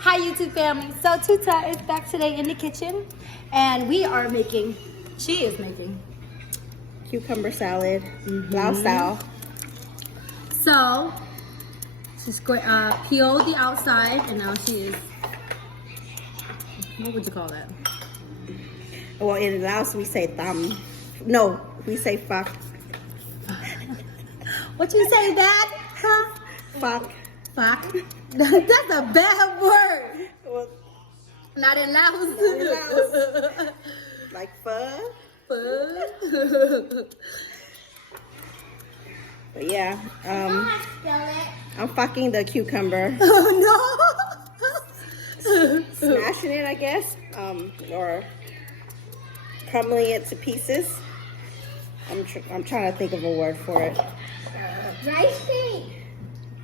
Hi YouTube family. So Tuta is back today in the kitchen and she is making cucumber salad, Lao style. So she's going peeled the outside and now she is, what would you call that? Well, in Laos we say thumb. No, we say fuck. What you say, Dad? Huh? Fuck. Fuck. That's a bad word. Well, Not in Laos. not in Laos. Like pho. But yeah, I'm fucking the cucumber. Oh no. Smashing it, I guess, or crumbling it to pieces. I'm trying to think of a word for it. Dicing.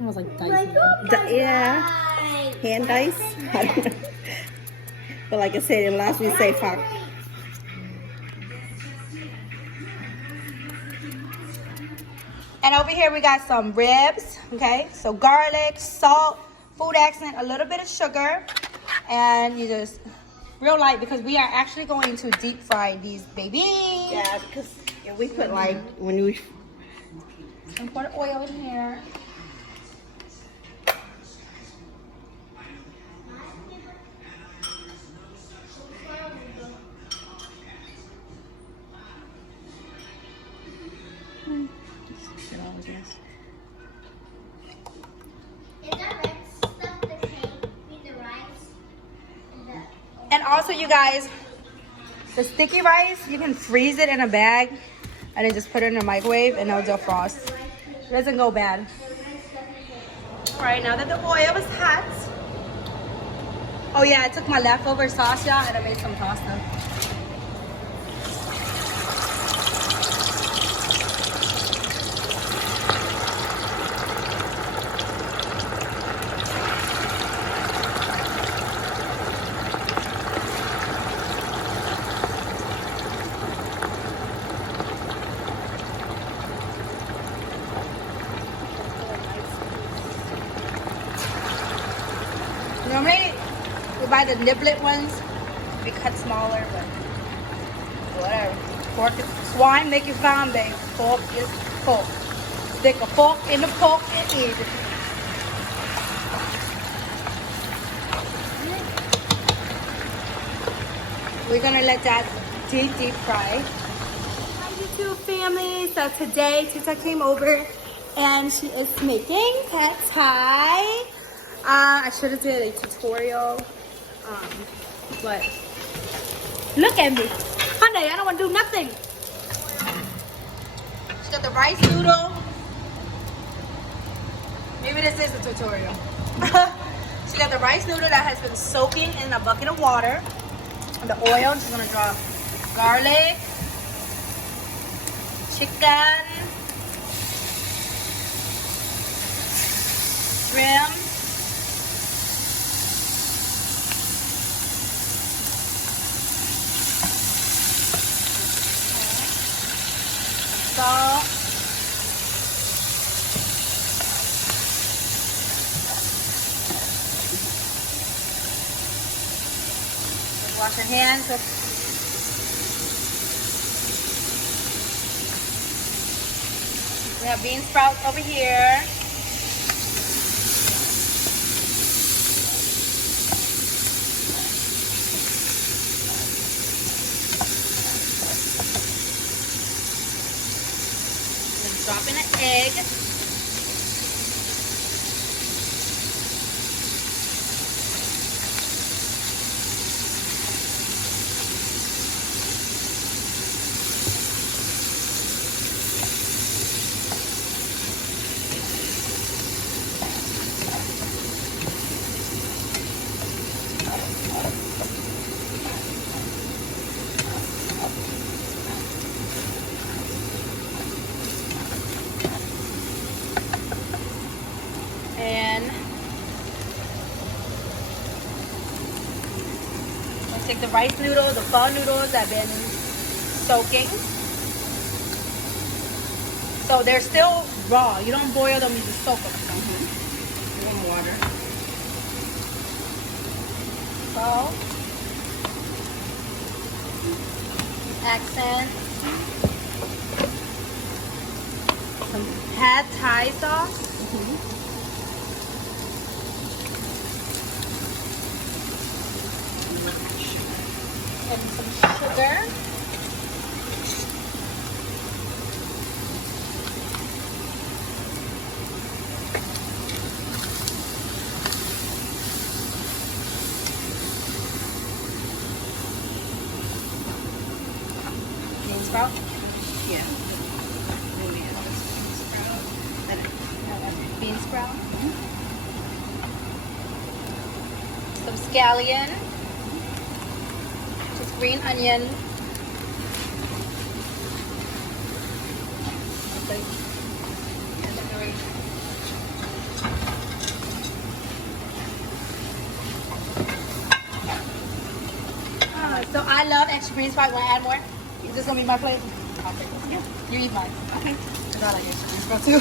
I was like dicing. Yeah, hand dice. I don't know. But like I said, in Laos we say fuck. And over here we got some ribs, okay? So garlic, salt, food accent, a little bit of sugar, and you just real light because we are actually going to deep fry these babies. Yeah, because we put like when we And pour the oil in here. And also, you guys, the sticky rice, you can freeze it in a bag and then just put it in the microwave and it'll defrost. It doesn't go bad. All right, now that the oil is hot. Oh yeah, I took my leftover sauce, y'all, and I made some pasta. Normally, we buy the niblet ones. We cut smaller, but whatever. Pork is swine, make it fine, babe. Pork is pork. Stick a fork in the pork and eat it. We're gonna let that deep fry. Hi YouTube family. So today Tita came over and she is making pad thai. I should have did a tutorial, but look at me. Honey, I don't want to do nothing. She got the rice noodle. Maybe this is a tutorial. She got the rice noodle that has been soaking in a bucket of water. And the oil, she's gonna drop garlic, chicken, shrimp, salt, wash your hands. We have bean sprouts over here. Drop in an egg. And I'll take the rice noodles, the pho noodles that have been soaking. So they're still raw. You don't boil them, you just soak them. warm water. salt, accent, some pad Thai sauce. And some sugar. Bean sprout. Yeah. Bean sprout. Some scallion. Just green onion. So I love extra green sprout. Want to add more? Is this gonna be my plate? I'll take it. Yeah. You eat mine. Okay. Because I like extra green sprout too.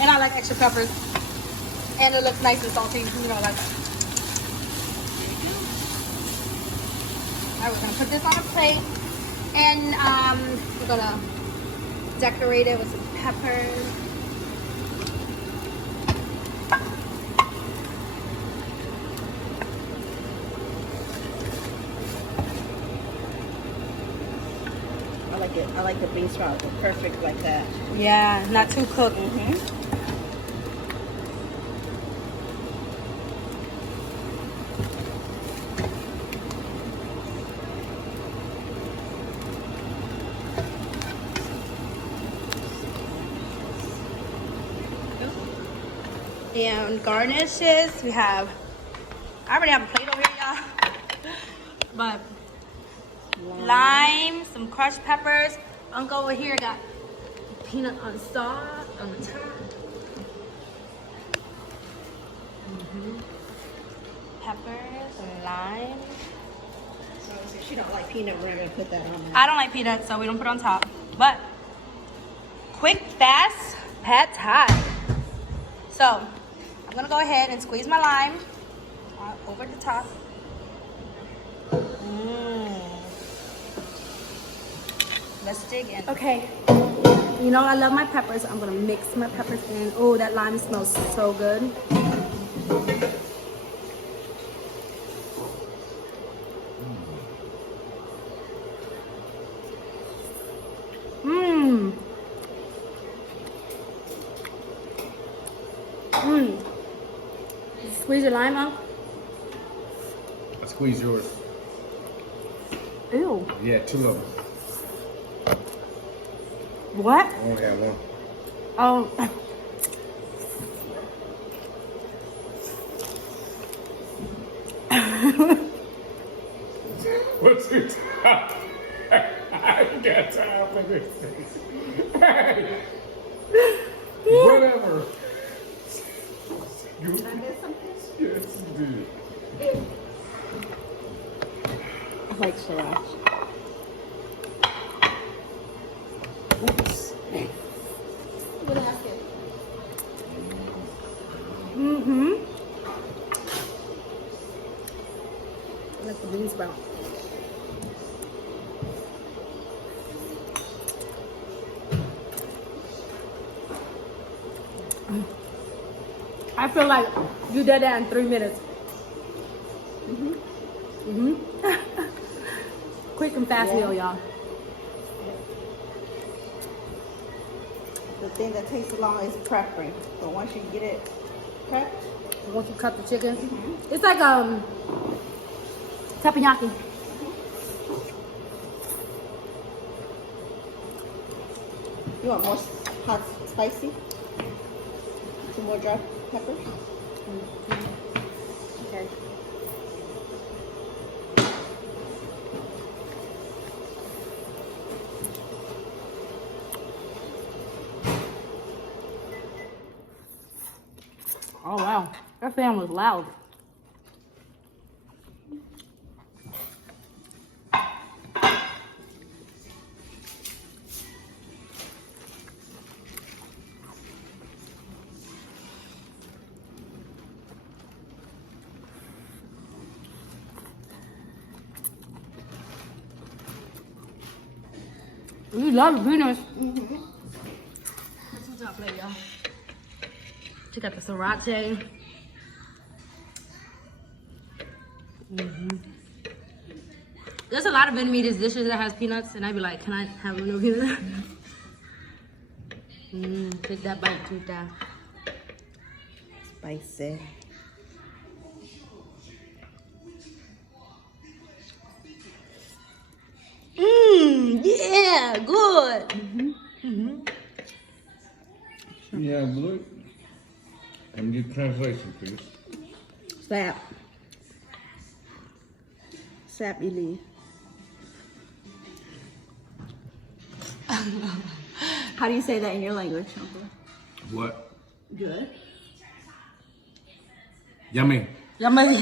And I like extra peppers. And it looks nice and salty. You know, like that. Alright, we're gonna put this on a plate. And we're gonna decorate it with some peppers. I like the bean sprout. Perfect like that. Yeah, not too cooked. And garnishes, we have, I already have a plate over here, y'all. But lime, some crushed peppers. Uncle over here got peanut on sauce on the top. Peppers and lime. So if she don't like peanut, we're not gonna put that on there. I don't like peanuts, so we don't put it on top. But quick, fast pad thai. So I'm gonna go ahead and squeeze my lime over the top. Let's dig in. Okay, you know I love my peppers. I'm gonna mix my peppers in. Oh, that lime smells so good. Squeeze your lime up. I squeeze yours. Ew. Yeah, 2 of them. What? I only have one. Oh. What's your time? I ain't got time for this. Hey, whatever. You yes, you did. I like sriracha. Oops. I like the bean sprout. I feel like you did that in 3 minutes. Quick and fast meal, y'all. The thing that takes long is prepping. But once you get it prepped, Once you cut the chicken, it's like teppanyaki. you want more hot, spicy? Some more dry peppers? Okay. Oh wow, that fan was loud. You love the peanuts. That's what's up, y'all. Check out the sriracha. There's a lot of Vietnamese dishes that has peanuts, and I'd be like, can I have no peanuts? Take that bite, too, that. Spicy. Yeah, good. Yeah, look. And your translation, please. Sap. Sap ili. How do you say that in your language, Uncle? What? Good. Yummy. Yummy.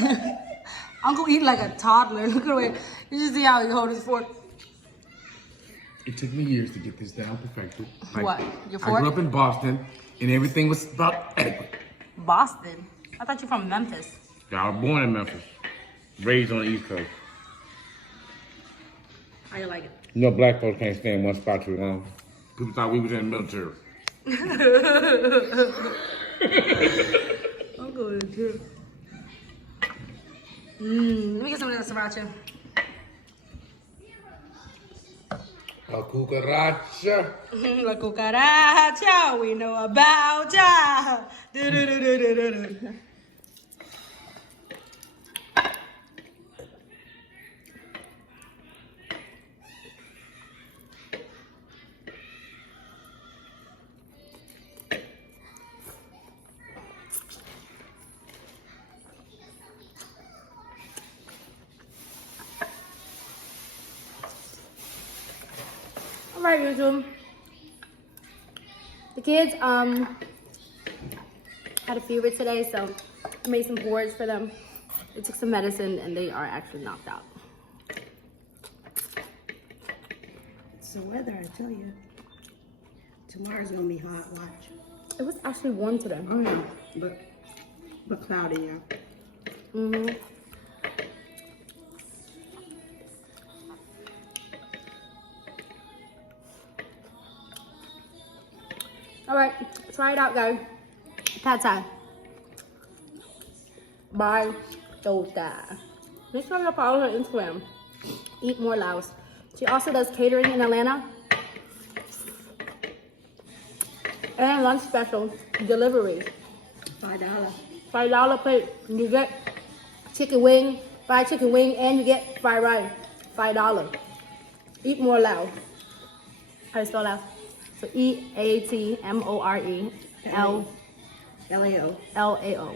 Uncle eat like a toddler. Look at the way. You just see how he holds his fork. It took me years to get this down perfected. Like, What? Your I fork? grew up in Boston, and everything was about adequate. Boston. I thought you're from Memphis. Yeah, I was born in Memphis, raised on the East Coast. How you like it? You know, black folks can't stay in one spot too long. People thought we was in the military. I'm going to. Let me get some of that sriracha. A cucaracha. La cucaracha, we know about ya. Do-do-do-do-do-do. All right, YouTube. The kids had a fever today, so I made some boards for them. They took some medicine and they are actually knocked out. It's the weather, I tell you. Tomorrow's gonna be hot. Watch. It was actually warm today. Oh yeah, but cloudy. Yeah. Mm-hmm. All right, try it out, guys. Pad Thai. Bye. Tota. Make sure you follow her Instagram. Eat More Laos. She also does catering in Atlanta. And lunch special deliveries. $5. $5 plate. You get chicken wing, fried chicken wing, and you get fried rice. $5. Eat More Lao. How do you spell Lao? So EATMORE LAO. LAO.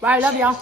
Bye, love y'all.